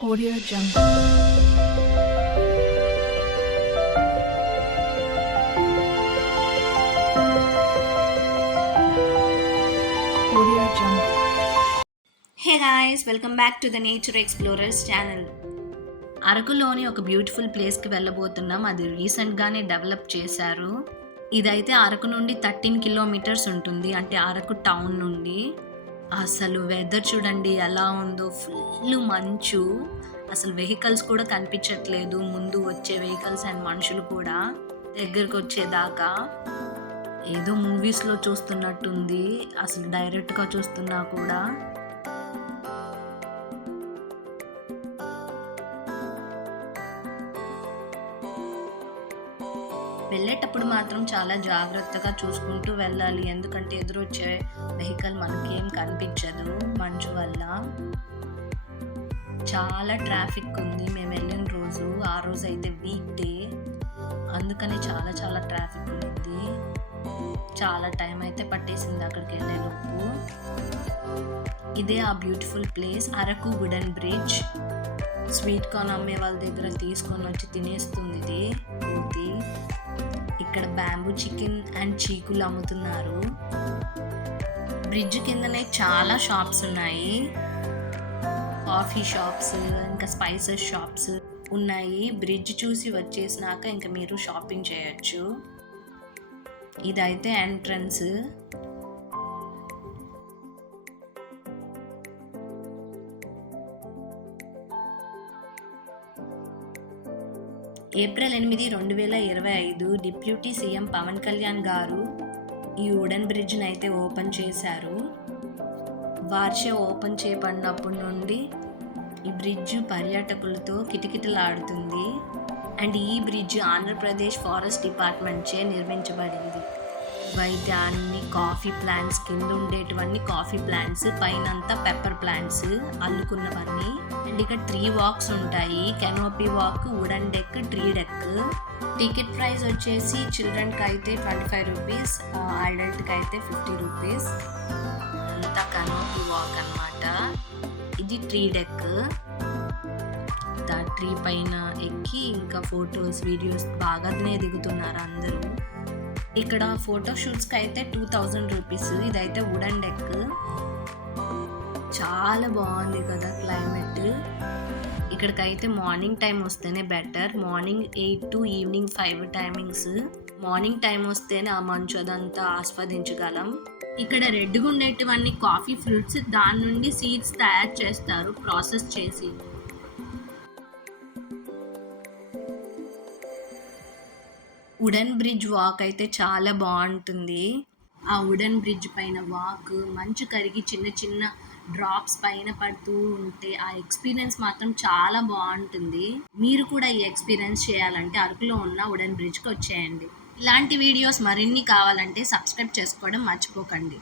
Audio Jungle. Audio Jungle. Hey guys, welcome back to the nature explorers channel. అరకులోని ఒక beautiful ప్లేస్కి వెళ్ళబోతున్నాం. అది రీసెంట్గానే డెవలప్ చేశారు. ఇదైతే అరకు నుండి 13 కిలోమీటర్స్ ఉంటుంది, అంటే అరకు టౌన్ నుండి. అసలు వెదర్ చూడండి ఎలా ఉందో, ఫుల్ మంచు. అసలు వెహికల్స్ కూడా కనిపించట్లేదు, ముందు వచ్చే వెహికల్స్ అండ్ మనుషులు కూడా దగ్గరకు వచ్చేదాకా. ఏదో మూవీస్లో చూస్తున్నట్టుంది, అసలు డైరెక్ట్గా చూస్తున్నా కూడా. వెళ్ళేటప్పుడు మాత్రం చాలా జాగ్రత్తగా చూసుకుంటూ వెళ్ళాలి, ఎందుకంటే ఎదురొచ్చే వెహికల్ మనకేం కనిపించదు మంచు వల్ల. చాలా ట్రాఫిక్ ఉంది. మేము వెళ్ళిన రోజు, ఆ రోజు అయితే వీక్ డే, అందుకని చాలా చాలా ట్రాఫిక్ ఉంది. చాలా టైం అయితే పట్టేసింది అక్కడికి వెళ్ళేలోపు. ఇదే ఆ beautiful place, Araku wooden bridge. Sweet corn అమ్మే వాళ్ళ దగ్గర తీసుకొని వచ్చి తినేస్తుంది ఇది పూర్తి. ఇక్కడ బ్యాంబూ చికెన్ అండ్ చీకులు అమ్ముతున్నారు. బ్రిడ్జ్ కిందనే చాలా షాప్స్ ఉన్నాయి, కాఫీ షాప్స్, ఇంకా స్పైసెస్ షాప్స్ ఉన్నాయి. బ్రిడ్జ్ చూసి వచ్చేసినాక ఇంకా మీరు షాపింగ్ చేయొచ్చు. ఇదైతే entrance. April 8, 2025 deputy CM Pawan Kalyan గారు ఈ వుడెన్ బ్రిడ్జ్ని అయితే ఓపెన్ చేశారు. వార్షే ఓపెన్ చేయబడినప్పటి నుండి ఈ బ్రిడ్జ్ పర్యాటకులతో కిటకిటలాడుతుంది. అండ్ ఈ బ్రిడ్జ్ ఆంధ్రప్రదేశ్ ఫారెస్ట్ డిపార్ట్మెంట్చే నిర్మించబడింది. ఇవైతే అన్ని కాఫీ ప్లాంట్స్, కింద ఉండేటివన్నీ కాఫీ ప్లాంట్స్, పైనంతా పెప్పర్ ప్లాంట్స్ అల్లుకున్నవన్నీ. అండ్ ఇక్కడ 3 వాక్స్ ఉంటాయి, canopy walk, wooden deck, tree deck. Ticket price వచ్చేసి చిల్డ్రన్కి అయితే 25 రూపీస్, అడల్ట్కి అయితే 50 రూపీస్. అంతా కెనోపీ వాక్ అన్నమాట. ఇది ట్రీ డెక్. ట్రీ పైన ఎక్కి ఇంకా ఫొటోస్, వీడియోస్ బాగానే దిగుతున్నారు అందరూ. ఇక్కడ ఫోటో షూట్స్కి అయితే 2000 రూపీస్. ఇదైతే వుడెన్ డెక్. చాలా బాగుంది కదా క్లైమేట్. ఇక్కడికైతే మార్నింగ్ టైం వస్తేనే better. Morning 8 to evening 5 timings. Morning time వస్తేనే ఆ మంచు అదంతా ఆస్వాదించగలం. ఇక్కడ రెడ్గా ఉండేటివన్నీ కాఫీ ఫ్రూట్స్, దాని నుండి సీడ్స్ తయారు చేస్తారు ప్రాసెస్ చేసి. వుడెన్ బ్రిడ్జ్ వాక్ అయితే చాలా బాగుంటుంది. ఆ వుడెన్ బ్రిడ్జ్ పైన వాక్, మంచు కరిగి చిన్న చిన్న డ్రాప్స్ పైన పడుతూ ఉంటే ఆ ఎక్స్పీరియన్స్ మాత్రం చాలా బాగుంటుంది. మీరు కూడా ఈ ఎక్స్పీరియన్స్ చేయాలంటే అరకులో ఉన్న వుడెన్ బ్రిడ్జ్కి వచ్చేయండి. ఇలాంటి వీడియోస్ మరిన్ని కావాలంటే సబ్స్క్రైబ్ చేసుకోవడం మర్చిపోకండి.